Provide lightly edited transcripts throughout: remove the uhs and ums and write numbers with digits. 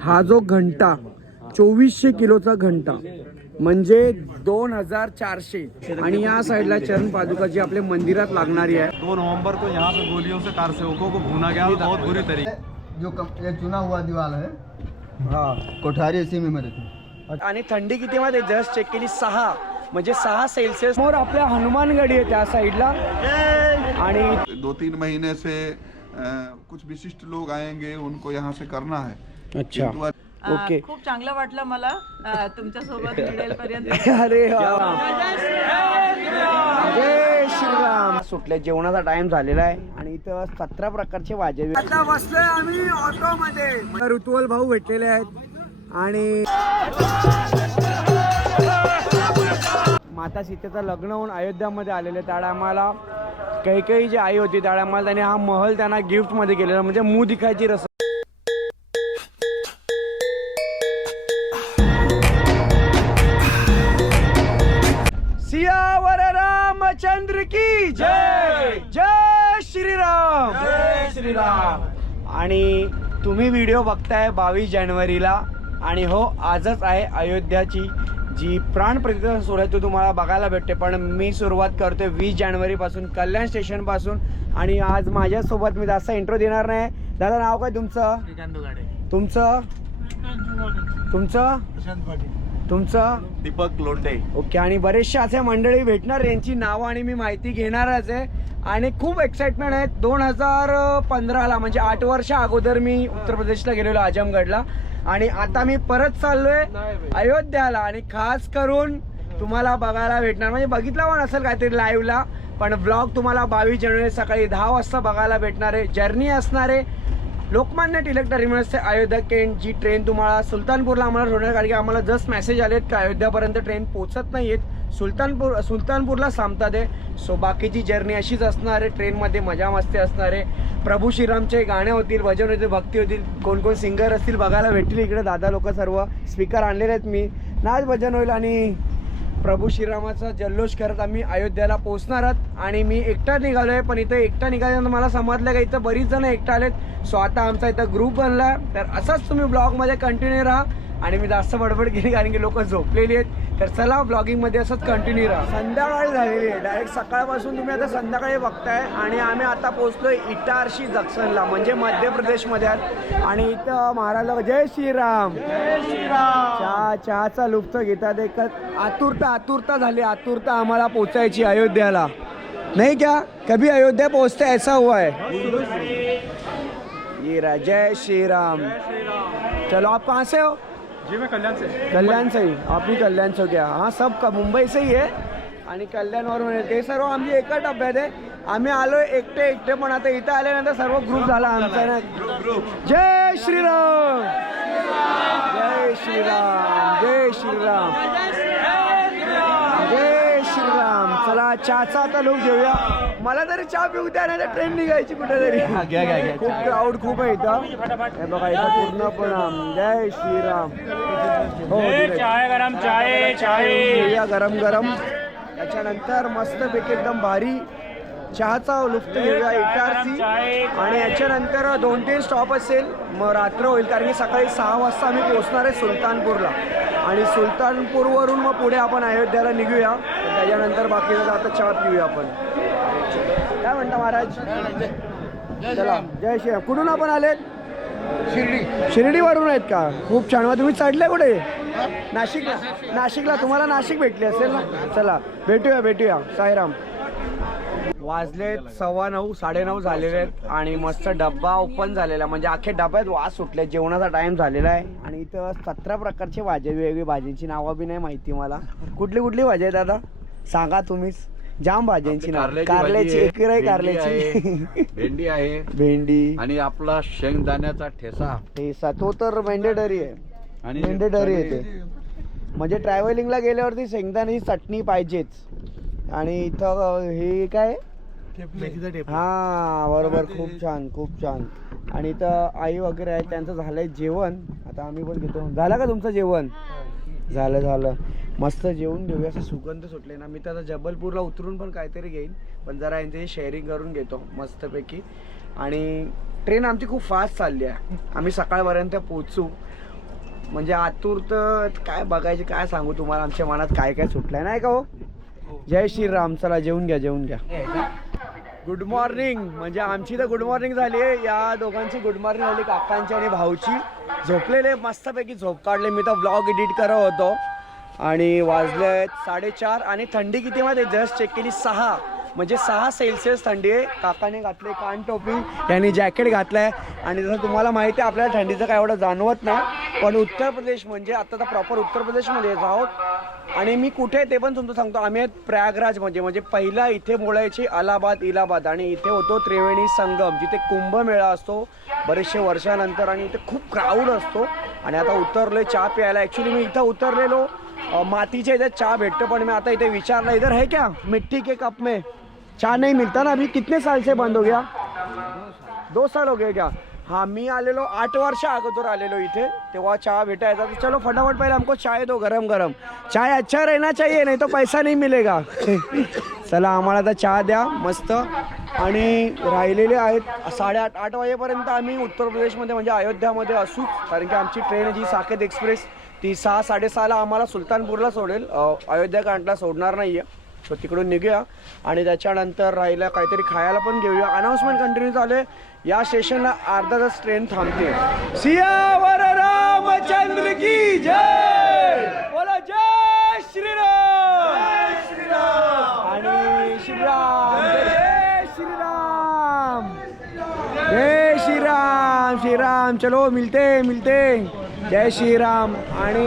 हा जो घंटा 2400 किलोचा घंटा म्हणजे 2400 आणि या साइडला चरण पादुका जी आपल्या मंदिरात लागणारी आहे। 2 नवंबर को यहाँ पे गोलियों से कार सेवकों को भूना गया बहुत बुरी तरीके। जो ये चुना हुआ दीवार है हाँ कोठारी इसी में मरे थे। आणि थंडी किती मध्ये जस्ट चेक केली 6 म्हणजे 6 सेल्सिअस। समोर आपल्या हनुमानगडी आहे त्या साइडला आणि 2-3 महीने से कुछ विशिष्ट लोग आएंगे उनको यहाँ से करना है। अच्छा ओके खूप चांगलं वाटलं मला तुमच्या सोबत मिळेल पर्यंत। अरे जय श्रीराम। सुटले जेवणाचा टाइम झालेला आहे आणि इथं 17 प्रकारचे वाजवे। आता बसलोय आम्ही ऑटो मध्ये। ऋतुवल भाऊ भेटलेले आहेत आणि माता सीतेचं लग्न होऊन अयोध्यामध्ये आलेले त्या आम्हाला काही जी आई होती त्या आम्हाला त्याने हा महल त्यांना गिफ्ट मध्ये केलेला म्हणजे मुंह दिखायची रस। सियावर रामचंद्र की जय। जय श्रीराम। जय श्रीराम। आणि तुम्ही व्हिडिओ बघताय 22 जानेवारीला आणि हो आजच आहे अयोध्याची जी प्राण प्रतिष्ठा सोहळा तो तुम्हाला बघायला भेटते। पण मी सुरुवात करतोय 20 जानेवारी पासून कल्याण स्टेशन पासून आणि आज माझ्यासोबत मी जास्त इंट्रो देणार नाही। दादा नाव काय तुमचं? तुमचं तुमचं तुमचं दीपक लोंढे। ओके आणि बरेचसे असे मंडळी भेटणार यांची नावं आणि मी माहिती घेणारच आहे आणि खूप एक्साइटमेंट आहे। 2015ला म्हणजे 8 वर्ष अगोदर मी उत्तर प्रदेशला गेलेलो आजमगडला आणि आता मी परत चाललोय अयोध्याला आणि खास करून तुम्हाला बघायला भेटणार म्हणजे बघितला पण असेल काहीतरी लाईव्हला पण ब्लॉग तुम्हाला 22 जानेवारी सकाळी 10 वाजता बघायला भेटणार आहे। जर्नी असणार आहे लोकमान्य टिळक टर्मिनस ते अयोध्या केंट जी ट्रेन तुम्हाला सुलतानपूरला आम्हाला सोडणार कारण की आम्हाला जस्ट मेसेज आलेत की अयोध्यापर्यंत ट्रेन पोहोचत नाही आहेत सुलतानपूरला थांबतात आहे। सो बाकीची जर्नी अशीच असणार आहे। ट्रेनमध्ये मजा मस्ती असणार आहे। प्रभू श्रीरामचे गाणे होतील भजन होतील भक्ती होतील कोण कोण सिंगर असतील बघायला भेटतील। इकडे दादा लोक सर्व स्पीकर आणलेले आहेत मी नाच भजन होईल आणि प्रभू श्रीरामाचा जल्लोष करत आम्ही अयोध्याला पोहोचणार आहोत आणि मी एकटा निघालोय पण इथं एकटा निघाल्यानंतर मला समजलं का इथं बरीच जण एकटा आलेत। सो आता आमचा इथं ग्रुप बनला तर असाच तुम्ही ब्लॉगमध्ये कंटिन्यू राहा आणि मी जास्त बडबड केली कारण की लोक झोपलेली आहेत तर चला ब्लॉगिंगमध्ये असंच कंटिन्यू राहा। संध्याकाळी झालेली आहे डायरेक्ट सकाळपासून तुम्ही आता संध्याकाळी बघताय आणि आम्ही आता पोहोचलोय इटारसी जंक्शनला म्हणजे मध्य प्रदेशमध्ये आणि इथं महाराज जय श्रीराम जय श्रीराम चहाचा लुप्त घेतात। एक आतुरता झाली आतुरता आम्हाला पोचायची अयोध्याला नहीं क्या कभी अयोध्या पहुंचते ऐसा हुआ है। ये जय श्रीराम। चलो आप कहाँ से हो? जी मैं कल्याण से। कल्याण से ही आप भी कल्याण से हो क्या? हाँ सब का मुंबई से ही है आणि कल्याणवरून ते सर्व आमची एका डब्यात आहे। आम्ही आलोय एकटे पण आता इथं आल्यानंतर सर्व ग्रुप झाला आमचा ना। जय श्रीराम जय श्रीराम जय श्रीराम जय श्रीराम। चला चहाचा आता लोक घेऊया मला तरी चहा पिऊ द्या नाही तर ट्रेन निघायची कुठेतरी। खूप क्राऊड खूप आहे इथं हे बघा इथं पूर्ण पण जय श्रीराम हो चाय गरम घेऊया गरम गरम त्याच्यानंतर मस्तपैकी एकदम भारी चहाचा लुफ्त घेऊया इटारसी आणि याच्यानंतर 2-3 स्टॉप असेल मग रात्र होईल कारण की सकाळी 6 वाजता आम्ही पोहोचणार आहे सुलतानपूरला आणि सुलतानपूरवरून मग पुढे आपण अयोध्याला निघूया त्याच्यानंतर बाकीचं आता चहा पिऊया आपण। काय म्हणता महाराज? चला जय श्रीराम। कुठून आपण आलेत? शिर्डीवरून आहेत का? खूप छान। तुम्ही चढले कुठे? नाशिकला तुम्हाला नाशिक भेटली असेल ना। चला भेटूया साईराम। वाजलेत 9:15 9:30 झालेले आहेत आणि मस्त डब्बा ओपन झालेला म्हणजे अख्खे डब्यात वास सुटले जेवणाचा टाइम झालेला आहे आणि इथं 17 प्रकारचे भाज्या वेगवेगळी भाजींची नावं बी नाही माहिती मला। कुठली भाजी आहे दादा सांगा तुम्हीच? जाम भाज्यांची नाव कारल्याची एकराई कारल्याची भेंडी आहे भेंडी आणि आपला शेंगदाण्याचा ठेसा तो तर मॅन्डेटरी आहे आणि मॅन्डेटरी आहे ते म्हणजे ट्रॅव्हलिंगला गेल्यावरती शेंगदाण्याची चटणी पाहिजेच आणि इथं हे काय हा बरोबर खूप छान आणि इथं आई वगैरे आहेत त्यांचं झालंय जेवण आता आम्ही पण घेतो। झालं का तुमचं जेवण? झालं मस्त जेवून घेऊया असं सुगंध सुटले ना। मी तर आता जबलपूरला उतरून पण काहीतरी घेईन पण जरा यांच्याशी शेअरिंग करून घेतो मस्तपैकी आणि ट्रेन आमची खूप फास्ट चालली आहे. आम्ही सकाळपर्यंत पोहोचू. म्हणजे आतुर तर काय बघायचे, काय सांगू तुम्हाला आमच्या मनात काय काय सुटलंय नाही का हो. जय श्रीराम. चला जेवून घ्या जेवून घ्या. Good morning. म्हणजे आमची तर गुड मॉर्निंग झाली आहे, या दोघांची गुड मॉर्निंग झाली, काकांची आणि भाऊची. झोपलेले मस्तपैकी झोप काढले. मी तर ब्लॉग एडिट करत होतो आणि वाजले 4:30 आणि थंडी किती मध्ये जस्ट चेक केली 6 म्हणजे 6 सेल्सिअस थंडी आहे. काकाने घातले कान टोपी, यांनी जॅकेट घातलंय आणि जसं तुम्हाला माहिती आहे आपल्याला थंडीचं काय एवढं जाणवत नाही. पण उत्तर प्रदेश म्हणजे आता तर प्रॉपर उत्तर प्रदेशमध्ये आहोत आणि मी कुठे ते पण तुमचं सांगतो. आम्ही प्रयागराज म्हणजे पहिला इथे बोलायची इलाहाबाद आणि इथे होतो त्रिवेणी संगम जिथे कुंभमेळा असतो बरेचशे वर्षानंतर आणि इथे खूप क्राऊड असतो. आणि आता उतरलोय चहा प्यायला. ॲक्च्युली मी इथं उतरलेलो मातीच्या इथे चहा भेटतो, पण मैं आता इधर विचारला इधर है क्या मिट्टी के कप में चाय नहीं मिलता ना. अभी कितने साल से बंद हो गया? 2 साल हो गए क्या? हाँ मी आलेलो 8 वर्ष अगोदर आलेलो इथे, तेव्हा चहा भेटायचा. तर चलो फटाफट पहिले हमको चाय दो गरम गरम. चाय अच्छा रहना चाहिए नहीं तो पैसा नहीं मिलेगा. चला आम्हाला आता चहा द्या मस्त. आणि राहिलेले आहेत 8:30 वाजेपर्यंत आम्ही उत्तर प्रदेशमध्ये म्हणजे अयोध्यामध्ये असू, कारण की आमची ट्रेन जी साकेत एक्सप्रेस ती 6-6:30ला आम्हाला सुलतानपूरला सोडेल, अयोध्या कांटला सोडणार नाही आहे. सो तिकडून निघूया आणि त्याच्यानंतर राहिलं काहीतरी खायला पण घेऊया. अनाऊन्समेंट कंटिन्यू चालू आहे. या स्टेशनला अर्धा तास ट्रेन थांबते. सियावर रामचंद्र की जय. बोला जय श्रीराम. आणि श्रीराम जय श्रीराम. जय श्रीराम. श्रीराम चलो मिलते. जय श्रीराम. आणि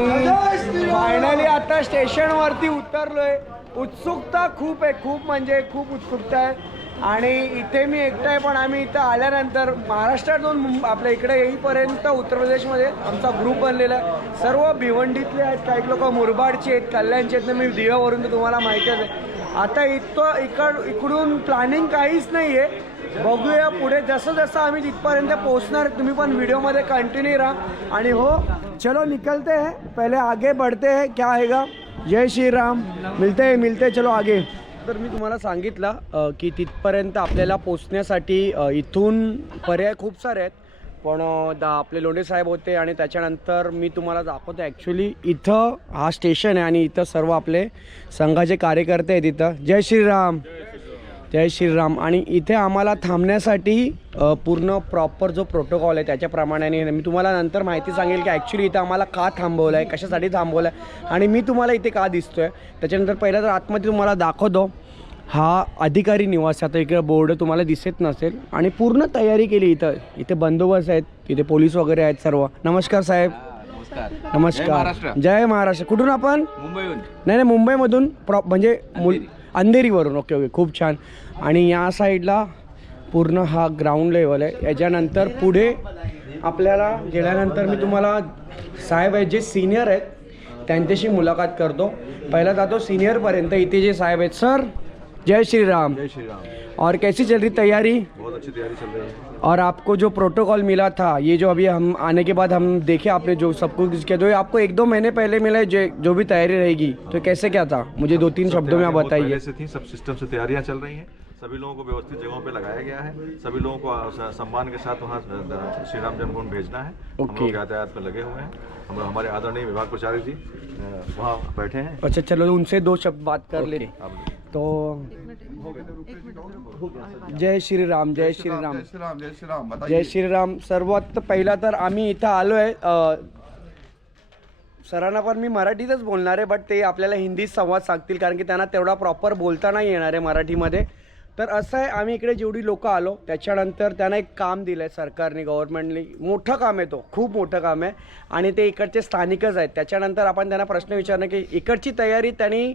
फायनली आता स्टेशनवरती उतरलोय. उत्सुकता खूप आहे, खूप म्हणजे खूप उत्सुकता आहे. आणि इथे मी एकटा आहे, पण आम्ही इथं आल्यानंतर महाराष्ट्रातून आपल्या इकडे येईपर्यंत उत्तर प्रदेशमध्ये आमचा ग्रुप बनलेला आहे. सर्व भिवंडीतले आहेत, काही लोक मुरबाडचे आहेत, कल्याणचे आहेत. मी दिव्यावरून तर तुम्हाला माहितीच आहे. आता इकडून प्लॅनिंग काहीच नाही आहे. बघूया पुढे जसं जसं आम्ही तिथपर्यंत पोहोचणार. तुम्ही पण व्हिडिओमध्ये कंटिन्यू राहा. आणि हो चलो निकलते हैं, पहले आगे बढ़ते हैं. क्या आएगा? जय श्रीराम. मिलते चलो आगे. तर मी तुम्हाला सांगितलं की तिथपर्यंत आपल्याला पोचण्यासाठी इथून पर्याय खूप सारे आहेत, पण आपले लोंढे साहेब होते आणि त्याच्यानंतर मी तुम्हाला दाखवतो. ॲक्च्युली इथं हा स्टेशन आहे आणि इथं सर्व आपले संघाचे कार्यकर्ते आहेत इथं. जय श्रीराम. जय श्रीराम. आणि इथे आम्हाला थांबण्यासाठी पूर्ण प्रॉपर जो प्रोटोकॉल आहे त्याच्याप्रमाणे मी तुम्हाला नंतर माहिती सांगेल की ॲक्च्युली इथं आम्हाला का थांबवलं आहे, कशासाठी थांबवलं आहे आणि मी तुम्हाला इथे का दिसतो आहे. त्याच्यानंतर पहिलं तर आतमध्ये तुम्हाला दाखवतो. हा अधिकारी निवास. आता इकडे बोर्ड तुम्हाला दिसत नसेल आणि पूर्ण तयारी केली इथं. इथे बंदोबस्त आहेत, इथे पोलीस वगैरे आहेत सर्व. नमस्कार साहेब. नमस्कार. जय महाराष्ट्र. कुठून आपण? मुंबईहून. नाही मुंबईमधून म्हणजे अंधेरीवरून. ओके खूप छान. आणि या साईडला पूर्ण हा ग्राउंड लेवल आहे. याच्यानंतर पुढे आपल्याला गेल्यानंतर मी तुम्हाला साहेब आहेत जे सिनियर आहेत त्यांच्याशी मुलाखत करतो. पहिला जातो सिनियरपर्यंत. इथे जे साहेब आहेत. सर जय श्रीराम. जय श्रीराम. और कैसी चल रही तैयारी? बहुत अच्छी तैयारी चल रही है. और आपको जो प्रोटोकॉल मिला था, ये जो अभी हम आने के बाद हम देखे आपने जो सब कुछ किया, तो ये आपको 1-2 महीने पहले मिला है जो भी तैयारी रहेगी, तो कैसे क्या था? मुझे 2-3 शब्दों में आप बताइए. पहले से थी, सब सिस्टम से तैयारियां चल रही हैं. सभी लोगों को व्यवस्थित जगहों पे लगाया गया है. सभी लोगों को सम्मान के साथ वहाँ श्री राम जन्मभूमि भेजना है. हम लोग यातायात में लगे हुए हैं. हमारे आदरणीय विभाग प्रचारक जी वहाँ बैठे हैं. अच्छा चलो उनसे 2 शब्द बात कर ले. तो जय श्रीराम. जय श्रीराम. जय श्रीराम. जय श्रीराम. सर्वात पहिला तर आम्ही इथं आलो आहे. सरांना पण मी मराठीतच बोलणार आहे, बट ते आपल्याला हिंदीत संवाद सांगतील कारण की त्यांना तेवढा प्रॉपर बोलता नाही येणार आहे मराठीमध्ये. तर असं आहे, आम्ही इकडे जेवढी लोकं आलो त्याच्यानंतर त्यांना एक काम दिलं आहे सरकारने, गव्हर्नमेंटने. मोठं काम आहे, तो खूप मोठं काम आहे आणि ते इकडचे स्थानिकच आहेत. त्याच्यानंतर आपण त्यांना प्रश्न विचारणार की इकडची तयारी त्यांनी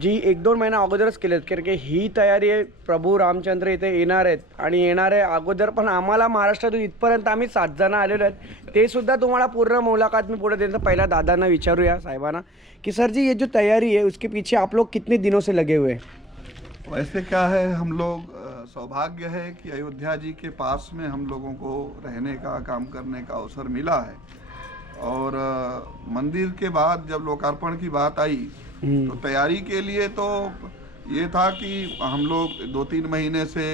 जी 1-2 महिना अगोदरच केली आहेत, कारण की ही तयारी आहे. प्रभू रामचंद्र इथे येणार आहेत आणि येणार आहे अगोदर पण आम्हाला महाराष्ट्रातून इथपर्यंत आम्ही 7 जण आलेलो आहेत. ते सुद्धा तुम्हाला पूर्ण मुलाकात मी पुढे देतो. पहिला दादांना विचारूया साहेबांना की सर जी ये जो तैयारी है उसके पीछे आप लोग कितने दिनों से लगे हुए हैं? वैसे क्या है, हम लोग सौभाग्य है कि अयोध्या जी के पास में हम लोगों को रहने का, काम करने का अवसर मिला है. और मंदिर के बाद जब लोकार्पण की बात आई तो तैयारी के लिए तो ये था कि हम लोग 2-3 महीने से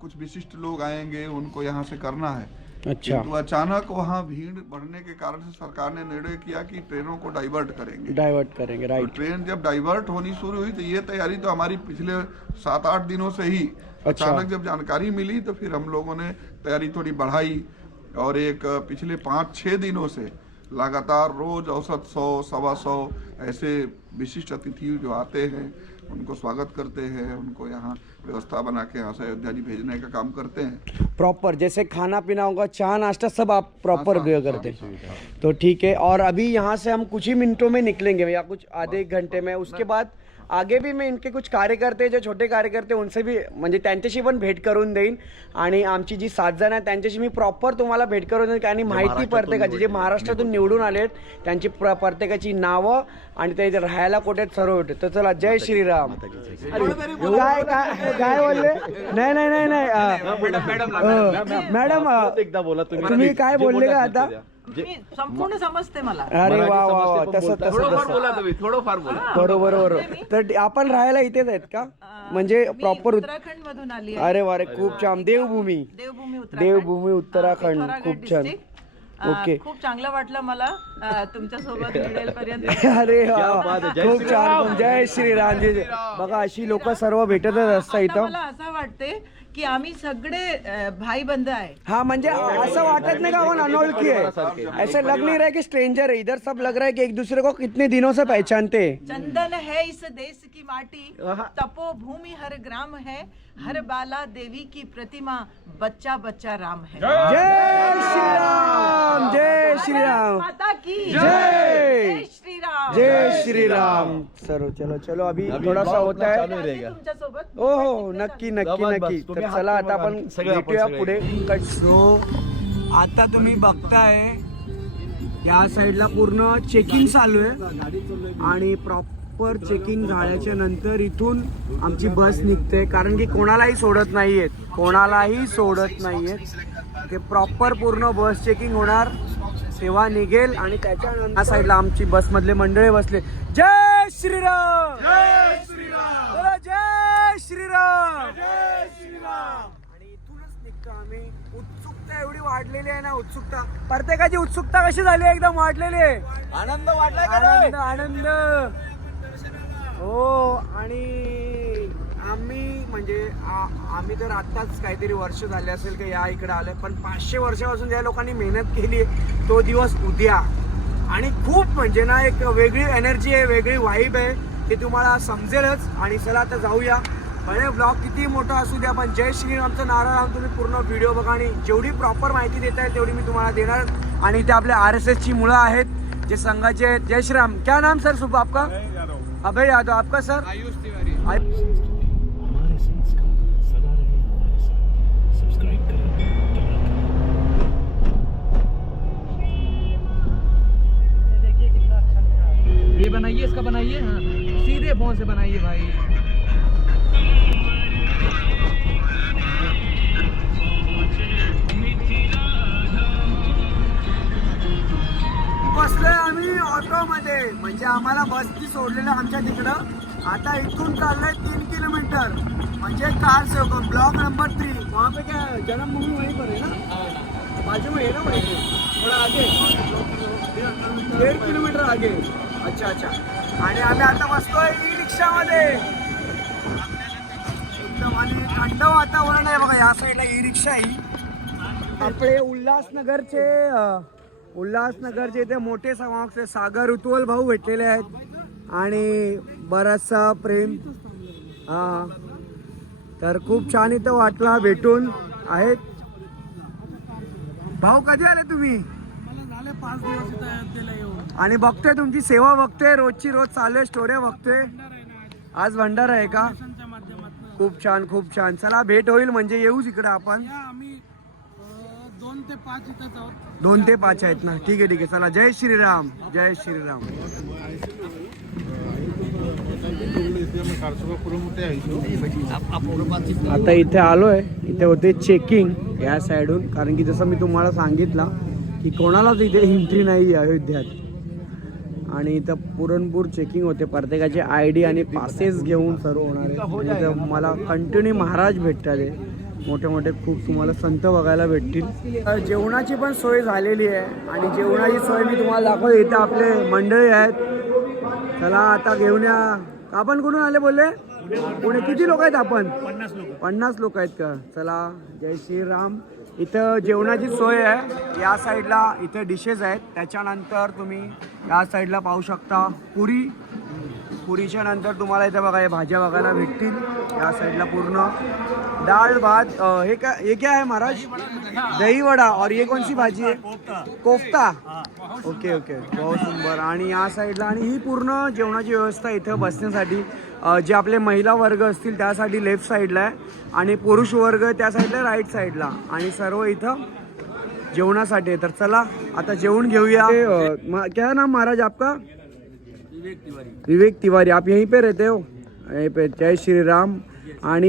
कुछ विशिष्ट लोग आएंगे, उनको यहाँ से करना है। अच्छा, तो अचानक वहाँ भीड़ बढ़ने के कारण से सरकार ने निर्णय किया कि ट्रेनों को डाइवर्ट करेंगे। डाइवर्ट करेंगे, तो राइट। ट्रेन जब डाइवर्ट होनी शुरू हुई तो ये तैयारी तो हमारी पिछले 7-8 दिनों से ही, अच्छा। अचानक जब जानकारी मिली तो फिर हम लोगों ने तैयारी थोड़ी बढ़ाई और एक पिछले 5-6 दिनों से लगातार रोज औसत 100-125 ऐसे विशिष्ट अतिथि जो आते हैं उनको स्वागत करते हैं, उनको यहाँ व्यवस्था बना के यहाँ से अयोध्या जी भेजने का काम करते हैं। प्रॉपर जैसे खाना पीना होगा, चाय नाश्ता सब आप प्रॉपर हाँ, करते हैं। तो ठीक है, और अभी यहाँ से हम कुछ ही मिनटों में निकलेंगे या कुछ आधे एक घंटे में। उसके बाद आगे भी मी इनके कुछ कार्यकर्ते जे छोटे कार्यकर्ते उनसे भी म्हणजे त्यांच्याशी पण भेट करून देईन आणि आमची जी 7 जण आहेत त्यांच्याशी मी प्रॉपर तुम्हाला भेट करून देईन आणि माहिती प्रत्येकाची जे महाराष्ट्रातून निवडून आलेत त्यांची प्रत्येकाची नावं आणि ते राहायला कुठे सर्व भेटत. तर चला, जय श्रीराम. काय काय काय बोलले? नाही नाही नाही नाही मॅडम, एकदा बोला तुम्ही काय बोलले का आता? मी संपूर्ण समजते मला. अरे वा वा वा, तसं तसं बोला तुम्ही, थोडंफार बोला. बरोबर बरोबर. तर आपण राहायला इथेच आहेत का? म्हणजे मी प्रॉपर? उत्तराखंड मधून आली आहे. अरे वा रे, खूप छान. देवभूमी देवभूमी उत्तराखंड, खूप छान. ओके. खूप चांगलं वाटलं मला तुमच्यासोबत मिळेल पर्यंत. अरे वा, खूप छान. जय श्रीराम. जय. बघा, अशी लोक सर्व भेटतच असतात आता इथं. मला असं वाटते की आम्ही सगळे भाई बंद आहे. हाँ, म्हणजे असं वाटत नहीं कि अपन अनोळखी है, ऐसे लग नहीं रहा है कि स्ट्रेंजर है. इधर सब लग रहा है कि एक दूसरे को कितने दिनों से पहचानते हैं. चंदन है इस देश की माटी, तपोभूमि हर ग्राम है, हर बाला देवी की प्रतिमा, बच्चा बच्चा राम है. जय श्री राम. जय श्री राम. माता की जय. जय श्री राम. जय श्री राम. चलो चलो चलो, अभी थोड़ा सा होता है. तुमच्यासोबत. हो हो, नक्की नक्की नक्की. तर चला, आता आपण भेटूया पुढे. सो आता तुम्ही बघताय या साईडला पूर्ण चेकिंग चालू आहे आणि प्रॉपर चेकिंग झाल्याच्या नंतर इथून आमची बस निघते, कारण की कोणालाही सोडत नाहीयेत, कोणालाही सोडत नाहीयेत. ते प्रॉपर पूर्ण बस चेकिंग होणार तेव्हा निघेल आणि त्याच्यानंतर या साईडला आमची बसमधले मंडळी बसले. जय श्रीराम. जय श्रीराम. बोला जय श्रीराम. जय श्रीराम. आणि इथूनच निघतो आम्ही. उत्सुकता एवढी वाढलेली आहे ना, उत्सुकता, प्रत्येकाची उत्सुकता कशी झाली, एकदम वाढलेली आहे. आनंद वाटलाय का? आनंद आनंद. हो, आणि आम्ही म्हणजे आम्ही तर आत्ताच काहीतरी वर्ष झाले असेल की या इकडे आलोय, पण 500 वर्षापासून ज्या लोकांनी मेहनत केली तो दिवस उद्या. आणि खूप म्हणजे ना एक वेगळी एनर्जी आहे, वेगळी वाईब आहे, ते तुम्हाला समजेलच. आणि चला आता जाऊया. भले ब्लॉग किती मोठा असू द्या, पण जय श्रीरामचं नारा लावून तुम्ही पूर्ण व्हिडिओ बघा आणि जेवढी प्रॉपर माहिती देता येईल तेवढी मी तुम्हाला देणार. आणि ते आपल्या RSSची मुलं आहेत जे संघाचे आहेत. जय श्रीराम. क्या नाम सर सुबह आपका? अभय यादव. आपका सर? आयुष तिवारी. हमारे संस्कार सदा रहे हमारे साथ. सब्सक्राइब करें. देखिए कितना अच्छा लग रहा है. ये बनाइए, इसका बनाइए. हाँ, सीधे फोन से बनाइए भाई. बसलोय आम्ही ऑटोमध्ये, म्हणजे आम्हाला बसची सोडलेलं आमच्या तिकडं. आता इथून चाललंय 3 किलोमीटर, म्हणजे कार से होगा ब्लॉक नंबर 3. वहाँ पे क्या जन्मभूमि वहीं पर है ना, बाजू में है ना, वहीं थोड़ा आगे 1.5 किलोमीटर आगे. अच्छा अच्छा. आणि आम्ही आता बसतोय ई रिक्षामध्ये एकदम, आणि थंड वातावरण आहे बघा. या साईडला ई रिक्षा आहे. आपले उल्हासनगरचे इथे मोठे समावेश सागर ऋतुवल भाऊ भेटलेले आहेत आणि बराचसा प्रेम. हा, तर खूप छान इथं वाटला भेटून आहेत. भाऊ कधी आले तुम्ही? झाले 5 दिवस इथं अयोध्येला येऊन. आणि बघतोय तुमची सेवा, बघतोय रोजची रोज चालू आहे, स्टोऱ्या बघतोय. आज भंडारा आहे का? माध्यमातून खूप छान खूप छान. चला, भेट होईल म्हणजे येऊच इकडे आपण. आम्ही 2 ते 5 इथंच आहोत. 2 ते 5 आहेत ना. ठीक आहे ठीक आहे. चला, जय श्रीराम. जय श्रीराम. आता इथे आलोय. इथे होते चेकिंग या साईडून, कारण की जसं मी तुम्हाला सांगितलं की कोणालाच इथे एंट्री नाही अयोध्यात. आणि इथं पुरणपूर चेकिंग होते, प्रत्येकाचे ID आणि पासेस घेऊन सर्व होणार आहे. इथं मला कंटिन्यू महाराज भेटतात. मोठे मोठे खूप तुम्हाला संत बघायला भेटतील. जेवणाची पण सोय झालेली आहे आणि जेवणाची सोय मी तुम्हाला दाखवतो. इथे आपले मंडळी आहेत. चला आता घेऊन या. आपण कुठून आले बोलले? पुणे. किती लोक आहेत आपण? 50 लोक आहेत का? चला, जय श्रीराम. इथं जेवणाची सोय आहे. या साईडला इथे डिशेस आहेत. त्याच्यानंतर तुम्ही या साईडला पाहू शकता पुरी. पुरीच्या नंतर तुम्हाला इथे बघा हे भाज्या बघायला भेटतील. या साईडला पूर्ण डाळ भात. हे क्या है महाराज? दही वडा. और ये कौन सी भाजी है? कोफ्ता. ओके ओके, बहुत सुंदर. आणि या साईडला आणि ही पूर्ण जेवणाची व्यवस्था इथं बसण्यासाठी जे आपले महिला वर्ग असतील त्यासाठी लेफ्ट साईडला आहे आणि पुरुष वर्ग त्या साईडला राईट साईडला आणि सर्व इथं जेवणासाठी आहे. तर चला आता जेवण घेऊया. क्या नाम महाराज आपका? विवेक तिवारी. आप यहीं पे रहते हो? यहीं पे. जय श्रीराम. आणि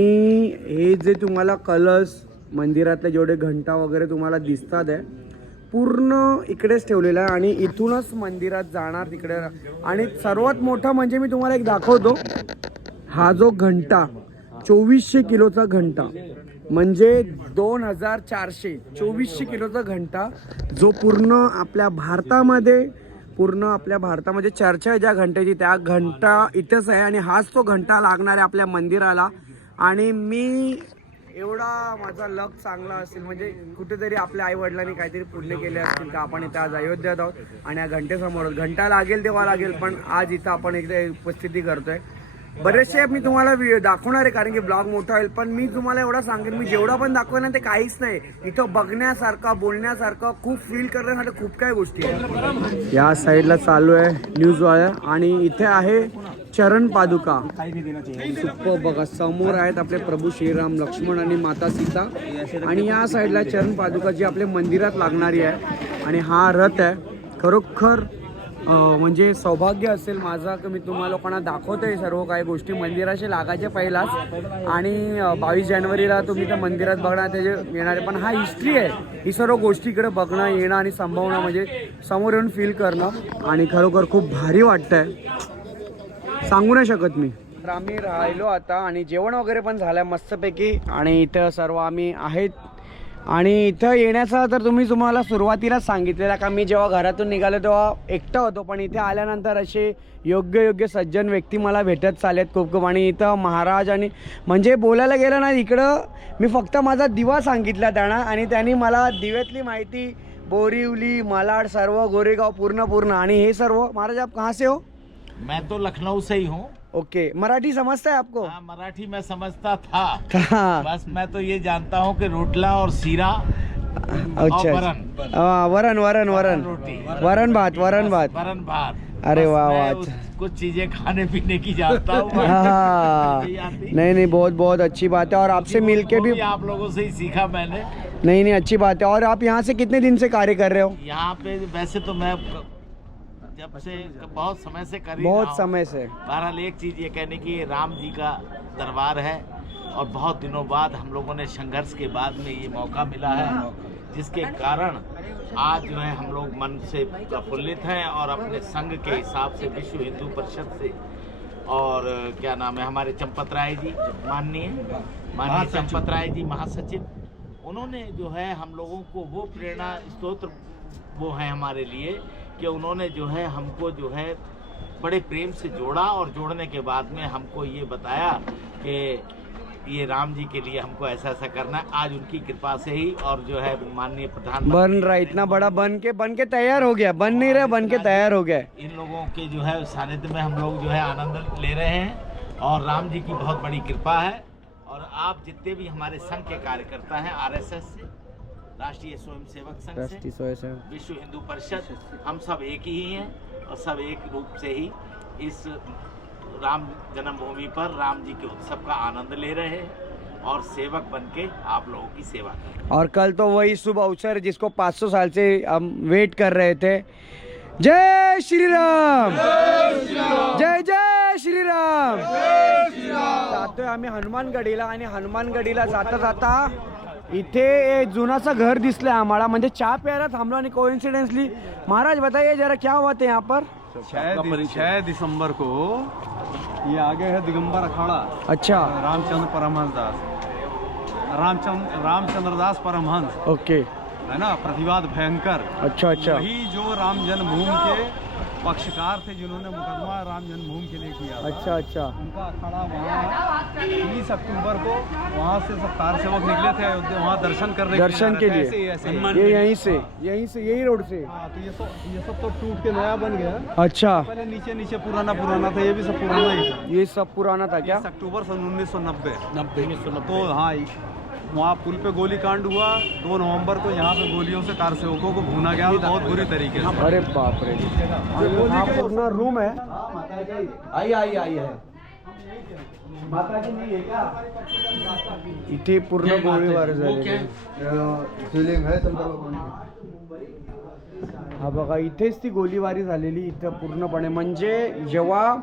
हे जे तुम्हाला कलश मंदिरातले जेवढे घंटा वगैरे तुम्हाला दिसतात आहे पूर्ण इकडेच ठेवलेलं आहे आणि इथूनच मंदिरात जाणार तिकडे. आणि सर्वात मोठा म्हणजे मी तुम्हाला एक दाखवतो. हा जो घंटा 2400 किलोचा घंटा म्हणजे 2400 2400 किलोचा घंटा जो पूर्ण आपल्या भारतामध्ये चर्चा आहे ज्या घंट्याची त्या घंटा इथंच आहे आणि हाच तो घंटा लागणार आहे आपल्या मंदिराला. आणि मी एवढा माझा लक चांगला असेल म्हणजे कुठेतरी आपल्या आई वडिलांनी काहीतरी पुण्य केले असतील तर आपण इथं आज अयोध्यात आहोत आणि या घंटेसमोर घंटा लागेल तेव्हा लागेल पण आज इथं आपण एकदा उपस्थिती करतोय. बरेचसे मी तुम्हाला दाखवणार आहे कारण की ब्लॉग मोठा होईल पण मी तुम्हाला एवढा सांगेन मी जेवढा पण दाखवणार ते काहीच नाही. इथं बघण्यासारखं बोलण्यासारखं खूप फील करण्यासाठी खूप काही गोष्टी आहेत. या साईडला चालू आहे न्यूजवाला आणि इथे आहे चरण पादुका. सुपर बघा समोर आहेत आपले प्रभू श्रीराम लक्ष्मण आणि माता सीता आणि या साईडला चरण पादुका जी आपल्या मंदिरात लागणारी आहे आणि हा रथ आहे. खरोखर म्हणजे सौभाग्य असेल माझा की मी तुम्हाला लोकांना दाखवतोय सर्व काही गोष्टी मंदिराशी लागायच्या पहिलाच. आणि 22 जानेवारीला तुम्ही त्या मंदिरात बघणार त्याचे येणारे पण हा हिस्ट्री आहे. ही सर्व गोष्टी इकडे बघणं येणं आणि संभावना म्हणजे समोर येऊन फील करणं आणि खरोखर खूप भारी वाटतंय सांगू नाही शकत मी. तर आम्ही राहिलो आता आणि जेवण वगैरे पण झालं मस्तपैकी आणि इथं सर्व आम्ही आहेत. आणि इथं येण्याचा तर तुम्हाला सुरुवातीलाच सांगितलेला का मी जेव्हा घरातून निघालो तेव्हा एकटा होतो पण इथे आल्यानंतर असे योग्य सज्जन व्यक्ती मला भेटत चालेत खूप. आणि इथं महाराज आणि म्हणजे बोलायला गेलं ना इकडं मी फक्त माझा दिवा सांगितला त्यांना आणि त्यांनी मला दिव्यातली माहिती बोरिवली मालाड सर्व गोरेगाव पूर्ण आणि हे सर्व. महाराज आप कहाँ से हो? मैं तो लखनऊ से ही हूँ. ओके. मराठी समझता है आपको? हाँ, मराठी मैं समझता था. बस मैं तो ये जानता हूँ कि रोटला और सीरा अच्छा वरण भात. अरे वाह कुछ चीजें खाने पीने की जानता हूँ. हाँ नहीं बहुत अच्छी बात है और आपसे मिलके भी आप लोगों से ही सीखा मैंने. नहीं अच्छी बात है. और आप यहाँ से कितने दिन से कार्य कर रहे हो? यहाँ पे वैसे तो मैं जब से बहुत समय से कर बहुत समय से. बहरहाल एक चीज़ ये कहने की राम जी का दरबार है और बहुत दिनों बाद हम लोगों ने संघर्ष के बाद में ये मौका मिला है जिसके कारण आज जो है हम लोग मन से प्रफुल्लित हैं और अपने संघ के हिसाब से विश्व हिंदू परिषद से और क्या नाम है हमारे चंपत राय जी माननीय चंपत राय जी महासचिव उन्होंने जो है हम लोगों को वो प्रेरणा स्तोत्र वो है हमारे लिए कि उन्होंने जो है हमको जो है बड़े प्रेम से जोड़ा और जोड़ने के बाद में हमको ये बताया कि ये राम जी के लिए हमको ऐसा करना है. आज उनकी कृपा से ही और जो है माननीय प्रधानमंत्री बन रहा इतना बड़ा बन के तैयार हो गया. बन नहीं रहा बन के तैयार हो गया. इन लोगों के जो है सानिध्य में हम लोग जो है आनंद ले रहे हैं और राम जी की बहुत बड़ी कृपा है. और आप जितने भी हमारे संघ के कार्यकर्ता हैं RSS से राष्ट्रीय स्वयंसेवक संघ से विश्व हिंदू परिषद हम सब एक ही हैं और सब एक रूप से ही इस राम जन्मभूमि पर राम जी के उत्सव का आनंद ले रहे हैं और सेवक बनके आप लोगों की सेवा करें. और कल तो वही शुभ अवसर जिसको 500 साल से हम वेट कर रहे थे. जय श्री राम. जय श्री राम. जातोय आम्ही हनुमानगडीला आणि हनुमानगडीला जाता इथे जुनाचं घर दिसलंय आम्हाला म्हणजे चहा प्यायला थांबलो आणि कोइन्सिडेंटली महाराज बताइए जरा क्या हुआ था यहाँ पर? 6 दिसंबर को ये आगे है दिगंबर अखाड़ा. अच्छा. रामचंद्र परमहंस दास रामचंद्र दास परमहंस, ओके, है ना, प्रतिवाद भयंकर, अच्छा अच्छा, वही जो राम जन्मभूमि के पक्षकार थे जिन्होंने मुकदमा राम जन्मभूमि के लिए किया था। अच्छा अच्छा, उनका अखाड़ा वहाँ 30 अक्टूबर को वहाँ से सब कार सेवक निकले थे अयोध्या, वहाँ दर्शन करने दर्शन के लिए ये यहीं से यही रोड से। हाँ, तो ये सब तो टूट के नया बन गया। अच्छा, पहले नीचे नीचे पुराना था, ये भी सब पुराना ही था। ये सब पुराना था क्या? 30 अक्टूबर सन 1990। तो हाँ, वहाँ पुल पे गोली कांड हुआ 2 नवंबर को, यहाँ पे गोलियों से कार सेवकों को भूना गया बहुत बुरी तरीके से। अरे बाप रे, हाँ पूर्ण रूम है। आई है इथे पूर्ण गोळीबार झाले। शिवलिंग है शंकर भगवान की। हा बघा, इथेच ती गोलीबारी झालेली इथं पूर्णपणे, म्हणजे जेव्हा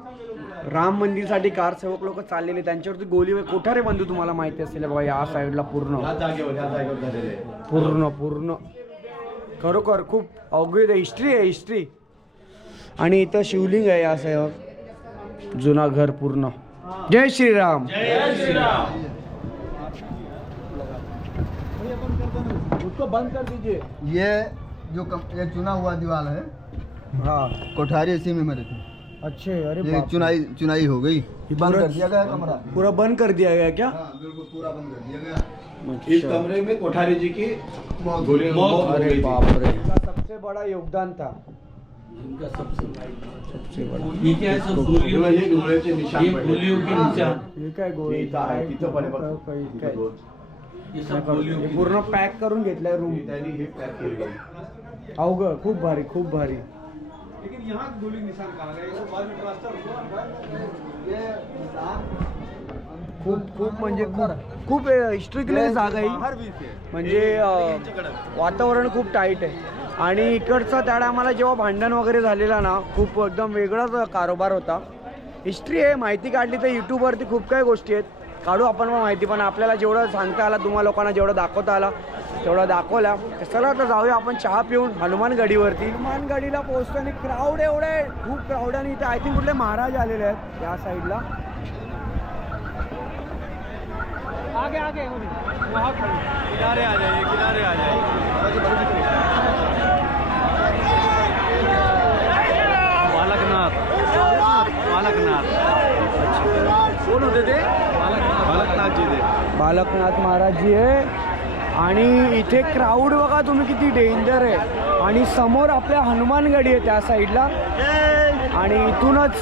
राम मंदिरसाठी कार सेवक लोक चाललेले त्यांच्यावरती गोली, कोठारे बंधू तुम्हाला माहिती असेल बघा, या साईडला पूर्ण खरोखर खूप अवघड हिस्ट्री आहे, हिस्ट्री। आणि इथं शिवलिंग आहे या साईडवर, जुना घर पूर्ण। जय श्रीराम, जय श्रीराम। उसको बंद कर दीजिए। ये चुना हुआ दीवार है, हाँ कोठारी इसी में मरे थे। अच्छे, अरे ये बाप रे। चुनाई हो गई, बंद कर दिया गया कमरा, पूरा बंद कर दिया गया क्या? हाँ बिल्कुल पूरा बंद कर दिया गया। इस कमरे में कोठारी जी की मौत अरे बाप रे, सबसे बड़ा योगदान था इनका, सबसे बड़ा। ये क्या है? सब गोलियों ये गोळ्याचे निशान ये पडले। गोलियों के निशान, हे काय गोळी इथं आहे, तिथं पण आहे बघ. काय? ये सब गोलियों हे के पूर्ण पॅक करून घेतलाय रूम। त्यांनी हे पॅक केलं। अवघड, खूप भारी, खूप भारी। लेकिन यहाँ गोली निशान कहा गया, ये बाद में ट्रांसफर खूप म्हणजे खूप हिस्ट्रिकल जागा आहे, म्हणजे वातावरण खूप टाईट आहे। आणि इकडचा त्या टायमाला जेव्हा भांडण वगैरे झालेला ना, खूप एकदम वेगळाच कारोबार होता। हिस्ट्री आहे, माहिती काढली तर यूट्यूबवरती खूप काही गोष्टी आहेत, काढू आपण पण माहिती, पण आपल्याला जेवढं सांगता आला, तुम्हाला लोकांना जेवढं दाखवता आला तेवढा दाखवला। चला आता जाऊया आपण चहा पिऊन हनुमान गडीवरती। हनुमान गडीला पोहोचतो आणि क्राऊड एवढं आहे, खूप क्राऊड, आणि इथे आय थिंक कुठले महाराज आलेले आहेत या साईडला। आगे आगे वहाँ खड़े। किनारे आ जाइए, किनारे आ जाइए। बालकनाथ कोण होते ते? बालकनाथ जी थे। बालकनाथ महाराज जी आहे। आणि इथे क्राऊड बघा तुम्ही किती डेंजर आहे, आणि समोर आपल्या हनुमानगडी आहे त्या साईडला, आणि इथूनच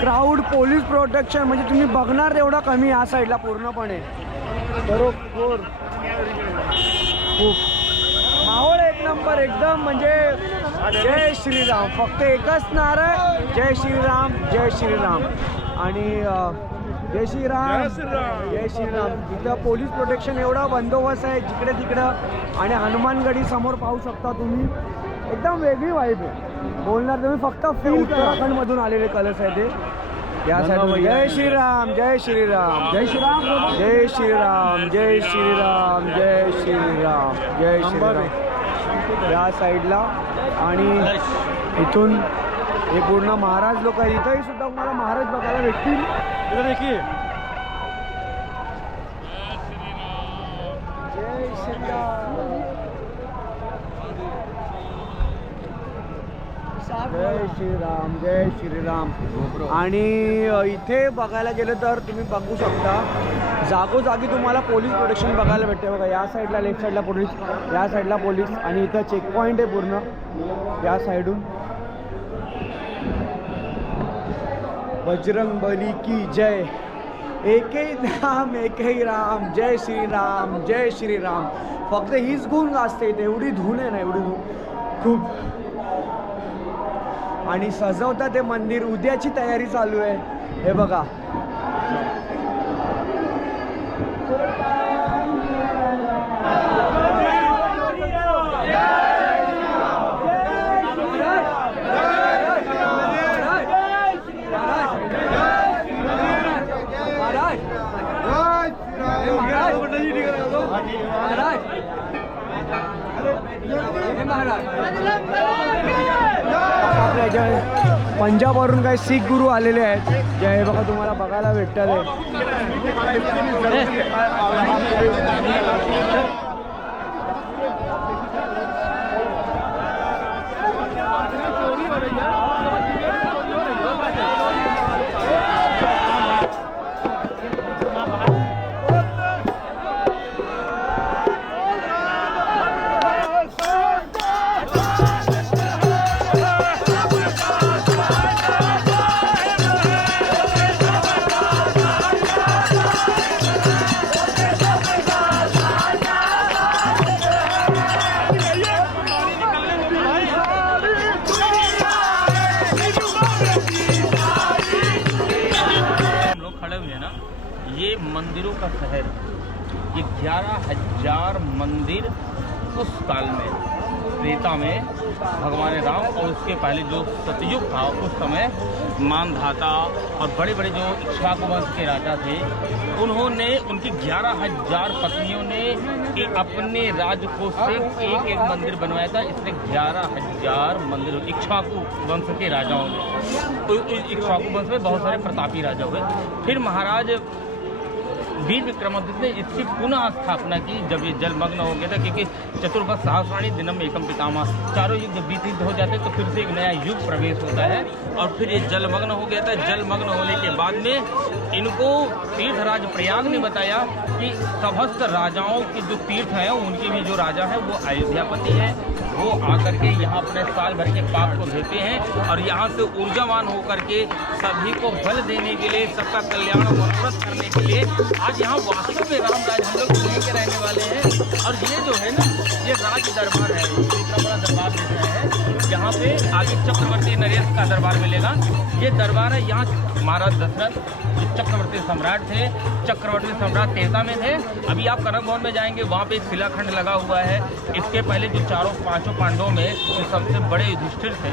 क्राऊड, पोलीस प्रोटेक्शन, म्हणजे तुम्ही बघणार तेवढा कमी या साईडला पूर्णपणे। बरोबर, खूप माहोल एक नंबर एकदम, म्हणजे जय श्रीराम, फक्त एकच नारा, जय श्रीराम, जय श्रीराम। आणि जय श्रीराम, जय श्रीराम। इथं पोलीस प्रोटेक्शन एवढा बंदोबस्त आहे जिकडे तिकडं, आणि हनुमानगडी समोर पाहू शकता तुम्ही, एकदम वेगळी वाईब आहे, बोलणार तुम्ही फक्त फील करा। उत्तराखंडमधून आलेले कलश आहे ते या साईडवर। जय श्रीराम, जय श्रीराम, जय श्रीराम, जय श्रीराम, जय श्रीराम, जय श्रीराम, जय श्रीराम या साईडला। आणि इथून हे पूर्ण महाराज लोक आहेत, इथंही सुद्धा तुम्हाला महाराज बघायला भेटतील। इधर देखिए, जय श्रीराम, जय श्रीराम, जय श्रीराम। आणि इथे बघायला गेलं तर तुम्ही बघू शकता, जागोजागी तुम्हाला पोलीस प्रोटेक्शन बघायला भेटते बघा। या साईडला लेफ्ट साईडला पोलीस, या साईडला पोलीस, आणि इथं चेक पॉईंट आहे पूर्ण या साईडून। बजरंग बली की जय, एक ही नाम एक ही राम, जय श्रीराम, जय श्रीराम। फक्त हीच गुण गाजते इथे, एवढी धून आहे ना, एवढी धून खूप। आणि सजवतात ते मंदिर, उद्याची तयारी चालू आहे, हे बघा। आपल्या पंजाबवरून काही शीख गुरु आलेले आहेत जे हे बघा तुम्हाला बघायला भेटतात आहे. ये मंदिरों का शहर, ये 11,000 मंदिर उस काल में त्रेता में भगवान राम और उसके पहले जो सतयुग था उस समय मानधाता और बड़े बड़े जो इक्ष्वाकु वंश के राजा थे उन्होंने उनकी 11,000 पत्नियों ने अपने राजकोष से एक एक मंदिर बनवाया था। इसलिए 11,000 मंदिर इक्ष्वाकु वंश के राजाओं ने। तो इक्ष्वाकु वंश में बहुत सारे प्रतापी राजा हुए। फिर महाराज वीर विक्रमादित्य ने इसकी पुनः स्थापना की जब ये जलमग्न हो गया था, क्योंकि चतुर्भुज सहस्राणी दिनम एकम पितामह, चारों युग जब बीत हो जाते तो फिर से एक नया युग प्रवेश होता है और फिर ये जलमग्न हो गया था। जलमग्न होने के बाद में इनको तीर्थराज प्रयाग ने बताया कि समस्त राजाओं के जो तीर्थ हैं उनके भी जो राजा है वो अयोध्यापति है, वो आकर के यहाँ अपने साल भर के पाप को देते हैं और यहाँ से ऊर्जावान होकर के सभी को बल देने के लिए, सबका कल्याण मनोरथ करने के लिए आज यहाँ वास्तव में राम राज हम लोग यहीं के रहने वाले हैं। और ये जो है ना, ये राज दरबार है, इतना बड़ा दरबार मिल रहा है। यहाँ पे आगे चक्रवर्ती नरेश का दरबार मिलेगा। ये दरबार है, यहाँ महाराज दशरथ जो चक्रवर्ती सम्राट थे, चक्रवर्ती सम्राट त्रेता में थे। अभी आप कनक भवन में जाएंगे, वहाँ पे एक शिलाखंड लगा हुआ है। इसके पहले जो चारों पांचों पांडवों में जो सबसे बड़े युधिष्ठिर थे,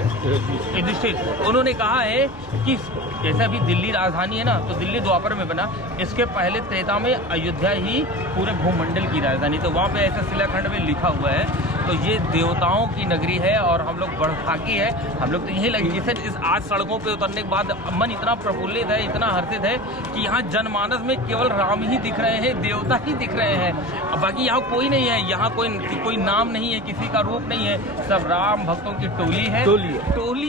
युधिष्ठिर, उन्होंने कहा है कि जैसे अभी दिल्ली राजधानी है ना, तो दिल्ली द्वापर में बना, इसके पहले त्रेता में अयोध्या ही पूरे भूमंडल की राजधानी। तो वहाँ पे ऐसा शिलाखंड में लिखा हुआ है। तो ये देवताओं की नगरी है और हम लोग बड़भागी है, हम लोग तो यही लगे। जैसे इस आज सड़कों पे उतरने के बाद मन इतना प्रफुल्लित है, इतना हर्षित है कि यहाँ जनमानस में केवल राम ही दिख रहे हैं, देवता ही दिख रहे हैं। अब बाकी यहाँ कोई नहीं है, यहाँ कोई नाम नहीं है, किसी का रूप नहीं है, सब राम भक्तों की टोली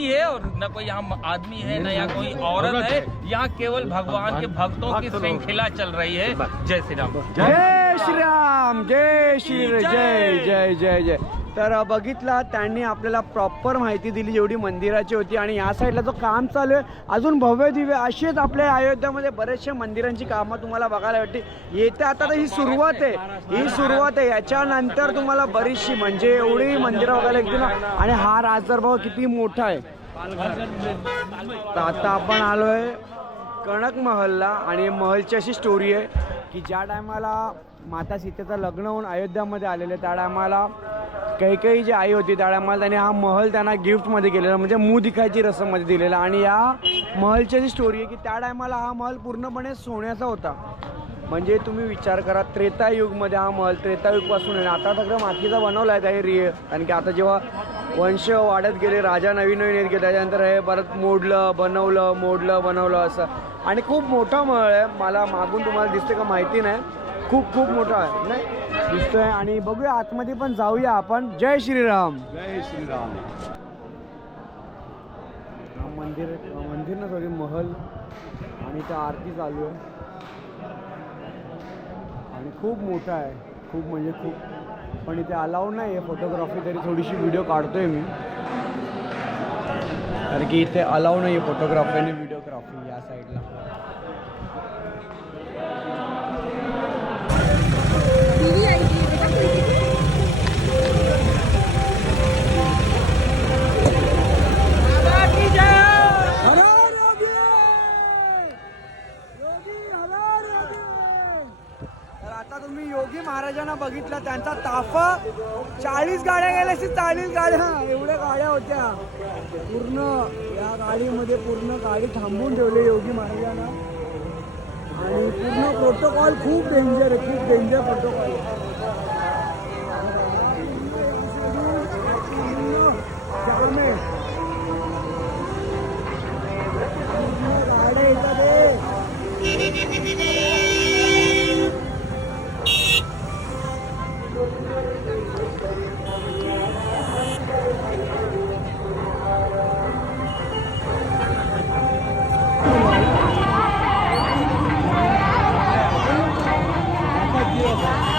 है और न कोई यहाँ आदमी है, न यहाँ कोई औरत है। यहाँ केवल भगवान के भक्तों की श्रृंखला चल रही है। जय श्री राम, जय श्री राम, जय श्री, जय जय जय जय. तर बघितला त्यांनी आपल्याला प्रॉपर माहिती दिली जेवढी मंदिराची होती. आणि या साईडला जो काम चालू आहे अजून भव्य दिव्य असेच आपल्या अयोध्यामध्ये बरेचसे मंदिरांची कामं तुम्हाला बघायला भेटते. येते आता तर ही सुरुवात आहे, ही सुरुवात आहे. याच्यानंतर तुम्हाला बरीचशी म्हणजे एवढी मंदिरं बघायला येतील ना. आणि हा राजदरबार किती मोठा आहे. तर आता आपण आलोय कनक महलला आणि महलची अशी स्टोरी आहे की ज्या टायमाला माता सीतेचं लग्न होऊन अयोध्यामध्ये आलेले त्या टायमाला काही जी आई होती त्या टायमाला त्यांनी हा महल त्यांना गिफ्टमध्ये केलेला, म्हणजे मुंह दिखायची रसममध्ये दिलेला. आणि या महलची जी स्टोरी आहे की त्या टायमाला हा महल पूर्णपणे सोन्याचा होता. म्हणजे तुम्ही विचार करा त्रेतायुगमध्ये हा महल त्रेतायुगपासून आहे. आता सगळं मातीचा बनवला आहे त्या कारण की आता जेव्हा वंश वाढत गेले, राजा नवीन येत गेले, त्याच्यानंतर हे परत मोडलं बनवलं असं. आणि खूप मोठा महल आहे. मला मागून तुम्हाला दिसते का माहिती नाही, खूप मोठा आहे नाही दिसतोय. आणि बघूया आतमध्ये पण जाऊया आपण. जय श्रीराम, जय श्री राम. मंदिर ना सॉरी महल आणि त्या आरती चालू आहे आणि खूप मोठा आहे, खूप म्हणजे खूप. पण इथे अलाउड नाही आहे फोटोग्राफी, तरी थोडीशी व्हिडिओ काढतोय मी कारण की इथे अलाउड नाही आहे फोटोग्राफी आणि व्हिडिओग्राफी या साईडला. योगी महाराजांना बघितलं, त्यांचा ताफा 40 गाड्या गेल्या, 40 गाड्या, एवढ्या गाड्या होत्या पूर्ण. या गाडीमध्ये पूर्ण गाडी थांबवून ठेवली योगी महाराजांना. आणि पूर्ण प्रोटोकॉल खूप डेंजर आहे, खूप डेंजर प्रोटोकॉल. जाम आहे. होगा